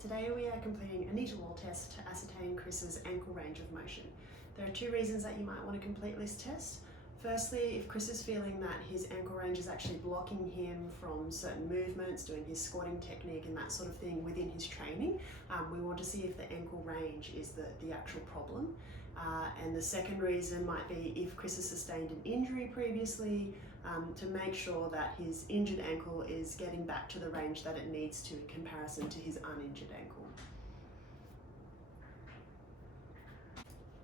Today we are completing a knee to wall test to ascertain Chris's ankle range of motion. There are two reasons that you might want to complete this test. Firstly, if Chris is feeling that his ankle range is actually blocking him from certain movements, doing his squatting technique and that sort of thing within his training, we want to see if the ankle range is the actual problem. And the second reason might be if Chris has sustained an injury previously, to make sure that his injured ankle is getting back to the range that it needs to in comparison to his uninjured ankle.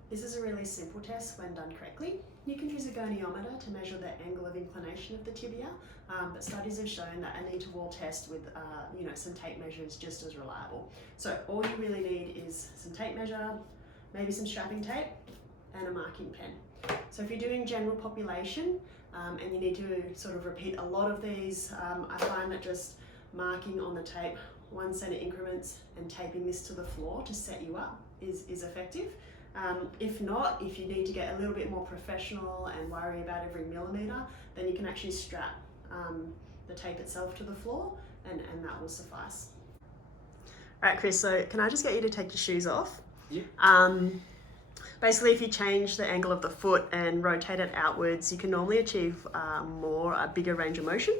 This is a really simple test when done correctly. You can use a goniometer to measure the angle of inclination of the tibia, but studies have shown that a knee to wall test with some tape measure is just as reliable. So all you really need is some tape measure, maybe some strapping tape, and a marking pen. So if you're doing general population and you need to sort of repeat a lot of these, I find that just marking on the tape 1 cent increments and taping this to the floor to set you up is effective. If not, if you need to get a little bit more professional and worry about every millimeter, then you can actually strap the tape itself to the floor and that will suffice. All right, Chris, so can I just get you to take your shoes off? Yeah. Basically, if you change the angle of the foot and rotate it outwards, you can normally achieve a bigger range of motion.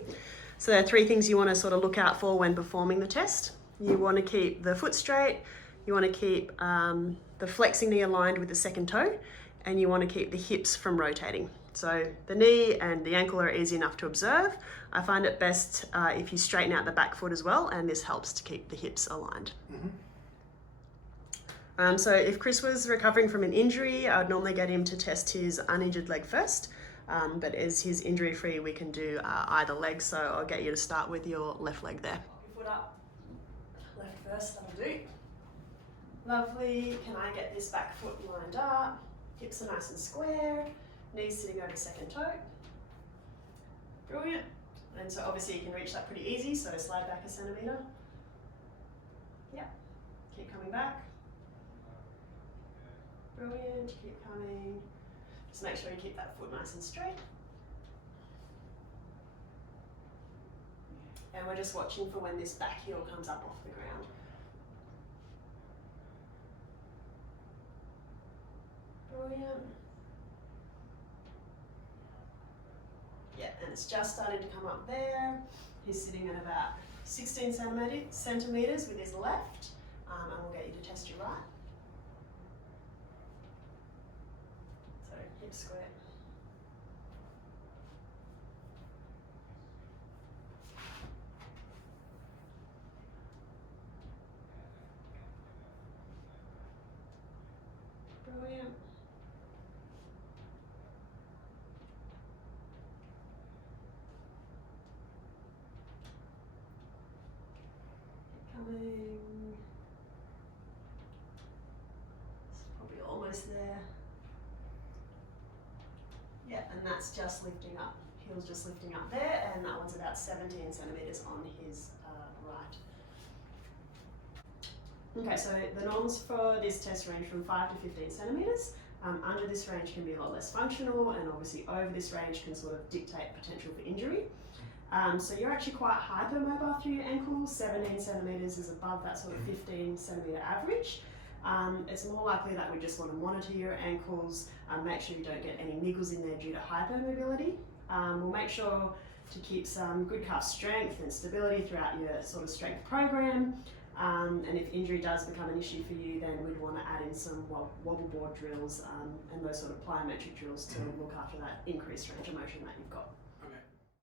So there are 3 things you want to sort of look out for when performing the test. You want to keep the foot straight, you want to keep the flexing knee aligned with the second toe, and you want to keep the hips from rotating. So the knee and the ankle are easy enough to observe. I find it best if you straighten out the back foot as well, and this helps to keep the hips aligned. So if Chris was recovering from an injury, I would normally get him to test his uninjured leg first, but as he's injury free, we can do either leg, so I'll get you to start with your left leg there. Your foot up, left first, that'll do. Lovely. Can I get this back foot lined up? Hips are nice and square. Knees sitting over second toe. Brilliant. And so obviously you can reach that pretty easy, so slide back 1 centimeter. Yeah. Keep coming back. Brilliant. Keep coming. Just make sure you keep that foot nice and straight. And we're just watching for when this back heel comes up off the ground. Brilliant. Yeah, and it's just starting to come up there. He's sitting at about 16 centimeters with his left, and we'll get you to test your right. So hip square. Brilliant. Coming. It's probably almost there. Yeah, and that's just lifting up. Heel's just lifting up there, and that one's about 17 centimeters on his right. Okay, so the norms for this test range from 5 to 15 centimeters. Under this range can be a lot less functional, and obviously over this range can sort of dictate potential for injury. So you're actually quite hypermobile through your ankles. 17 centimeters is above that sort of 15 centimeter average. It's more likely that we just want to monitor your ankles, make sure you don't get any niggles in there due to hypermobility. We'll make sure to keep some good calf strength and stability throughout your sort of strength program. And if injury does become an issue for you, then we'd want to add in some wobble board drills and those sort of plyometric drills to look after that increased range of motion that you've got. Okay.